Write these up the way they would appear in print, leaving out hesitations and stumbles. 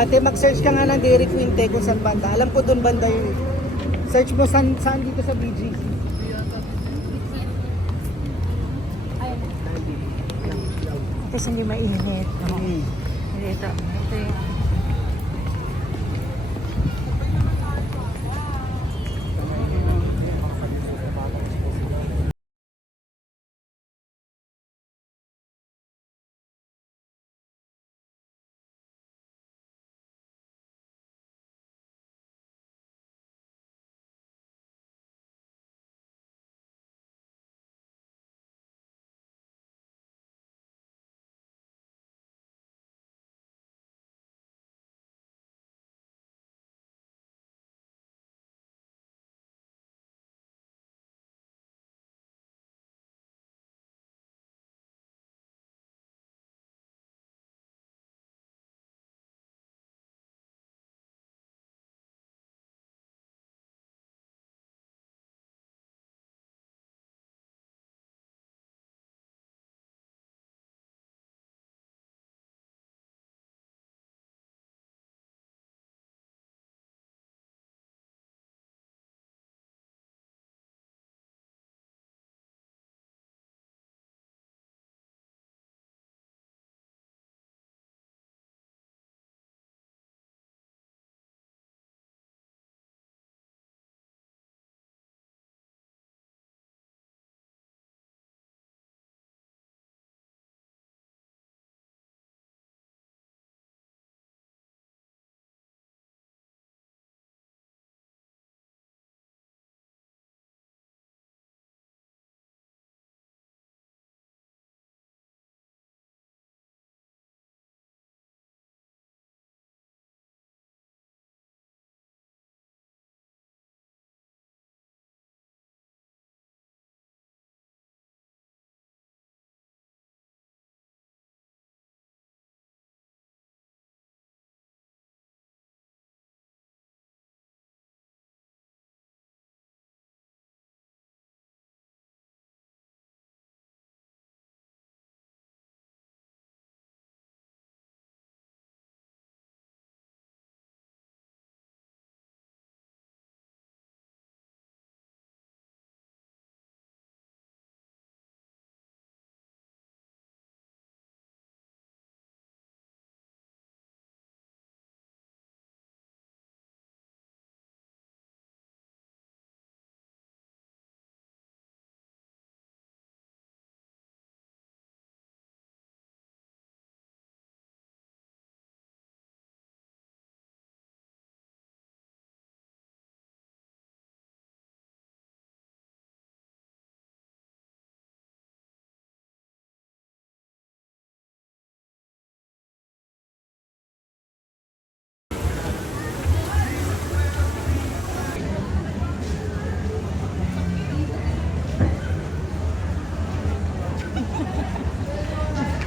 Ate, mag-search ka nga ng Dairy Queen te kung saan banda. Alam ko doon banda yun. Search mo saan dito sa BGC. Kasi hindi mainit. Ito yung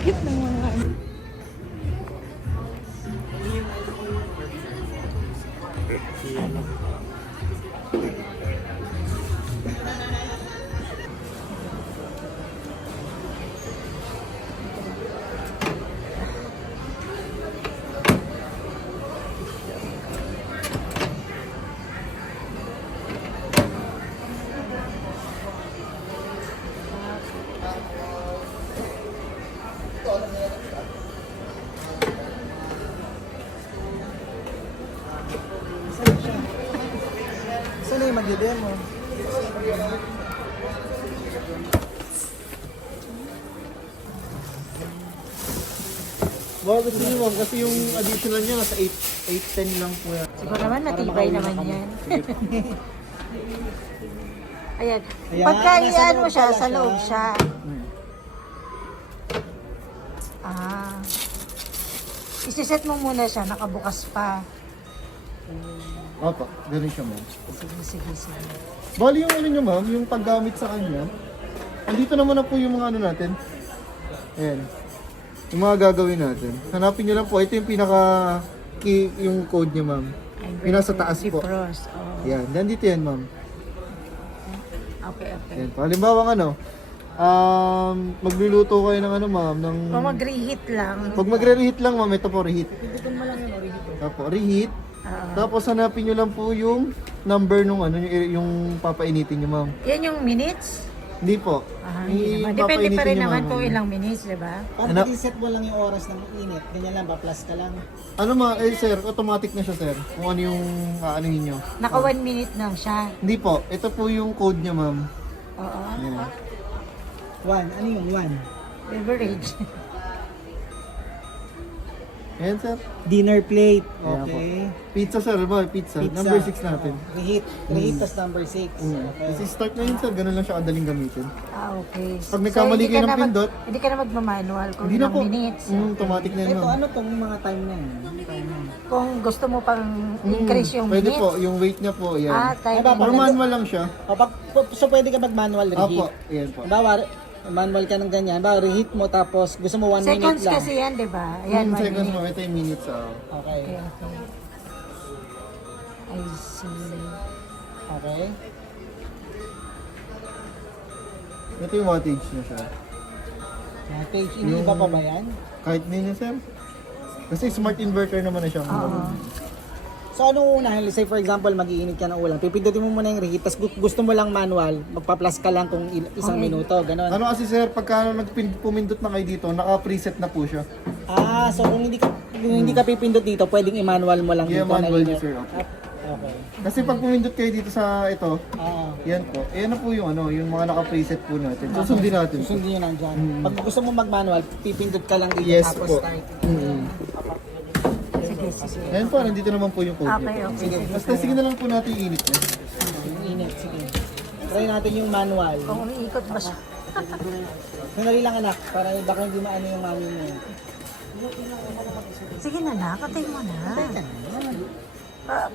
cute ng mga Saan na yung magde-demo? Baka gusto niyo ma'am, kasi yung additional niya nasa 810 lang po yan. siguro naman matibay naman yan. Ayan. Ayan, Pagka nasa iyan mo loob siya, pala sa loob siya. siya. Ah. Isiset mo muna siya, nakabukas pa. Opo, ganun siya ma'am. Sige. Bali yung ano niyo ma'am, yung paggamit sa kanya, andito naman na po yung mga ano natin. Ayan. Yung mga gagawin natin. Hanapin niyo lang po, ito yung pinaka key, yung code niya ma'am. Yung nasa taas po. Defrost. Oh. Yan, nandito yan ma'am. Okay. Yan po. Halimbawa ano, magluluto kayo ng ano ma'am, ng... Kung mag-reheat lang. Pag magre-reheat lang ma'am, ito po reheat. Pindutin mo lang yun, reheat. Tapos Opo, reheat. Oo. Tapos hanapin nyo lang po yung number nung ano, yung papainitin nyo, ma'am. Yan yung minutes? Hindi po. Hindi naman. Yung Depende pa papainitin rin nyo, naman ma'am. kung ilang minutes, di ba? Parang Ano? i-set mo lang yung oras ng init. Ganyan lang, pa-plus ka lang. Ano sir, automatic na siya, sir. Kung ano yung aanuhin nyo. Naka 1 minute lang siya. Hindi po, ito po yung code niya, ma'am. Oo. Ayan. Ano yung one? Beverage. Ayan, sir. Dinner plate. Ayan Okay. Pizza, sir. Ba? Pizza. Pizza. Number 6 natin. Reheat. Reheat tas number 6. Okay. Kasi start na yun, sir. Ganun lang siya kadaling gamitin. Okay. Pag nagkamali hindi kayo ka ng na pindot, hindi ka na magmamanual kung Hindi na ilang po. minutes. Automatic na yun, Ito, ma'am. ano tong mga time na yun? Time na yun. Kung gusto mo pang increase yung Pwede minutes. po, yung weight niya po, ayan. Time Ay, ba, Or manual lang siya. So pwede ka mag-manual reheat. Opo, ayan po. Bawa, manual ka ng ganyan. Bawa, reheat mo tapos gusto mo 1 minute Seconds lang. kasi yan, di ba? Ayan, 1 Seconds minute. mo, ito yung minutes. Okay. Okay, okay. I see. Okay. Ito yung wattage niya siya. Page, iniiba pa ba yan? Kahit na yun, sir. Kasi smart inverter naman na siya. Oo. So ano unahin? Let's say for example, mag-iinit ka ng ulam. Pipindutin mo muna yung reheat, tapos gusto mo lang manual, magpa-plus ka lang kung isang Okay. minuto, gano'n. Ano kasi sir, pagka pumindot na kayo dito, naka-preset na po siya. So kung hindi ka pipindot dito, pwedeng i-manual mo lang Yeah, dito. manual init. yun, sir. Okay. Okay. Kasi pag pumindot kayo dito sa ito, Ah. yan po. Eh ano po yung yung mga naka-preset po natin. Susundin natin. po. Susundin yun nandyan. Pag gusto mo mag-manual, pipindot ka lang dito Yes tapos po. start. Sige, sige. Ayan po, nandito naman po yung code Okay, niya. okay. Sige, Basta sige na lang po natin yung init niya. Yung init, sige. Try natin yung manual. Kung umiikot ba siya? Sandali lang anak, para baka hindi maano yung mami mo. Sige na na, katay mo na.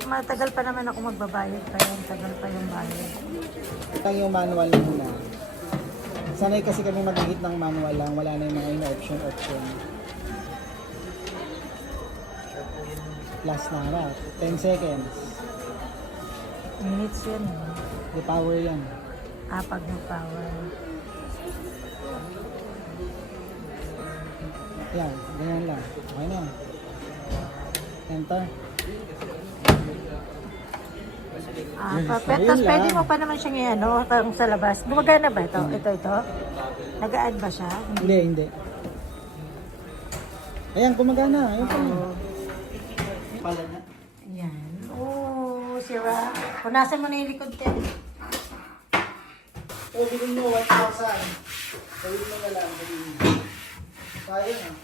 Matagal pa naman ako magbabayad pa yan. Tagal pa yung bayad. Ito yung manual muna. Sanay kasi kami mag-hit ng manual lang, wala na yung mga option. Plus na harap. 10 seconds. Minutes yan. The power yan. Pag nag-power. Yan, ganyan lang. Okay na. Enter. Tapos pwede mo pa naman siyang i-ano, kung sa labas. Gumagana ba ito? Ito? Nag-add ba siya? Hindi. Ayan, kumagana. Ayun pa. Pala na. Yan. Oh, sira. Punasan mo na yung likod ko. So, bilhin mo 1,000. Gawin mo na lang. Sayang ah.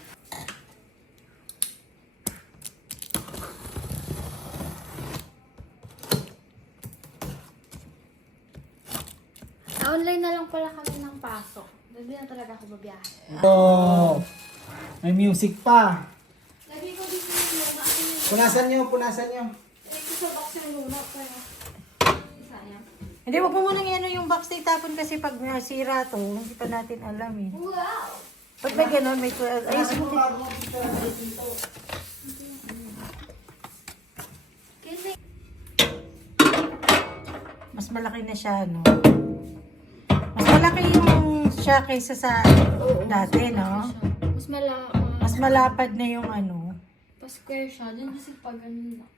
Online na lang pala kami ng pasok. Hindi na talaga ako babiyahe. Oh, may music pa. Lagi ko dito yung luma. Ano yung Punasan nyo. ito sa box yung luma. Pero, sayang. Hindi, wag mo munang i-ano yung box na itapon kasi pag nasira to, hindi pa natin alam eh. Wow! Pag may ganon, may 12. Ayusin mo. Kasi, Mas malaki na siya, no? Mas malaki yung siya kaysa sa dati, no? mas malaki. Mas malapad na yung ano. Pa-square siya. Diyan kasi pag ganun lang.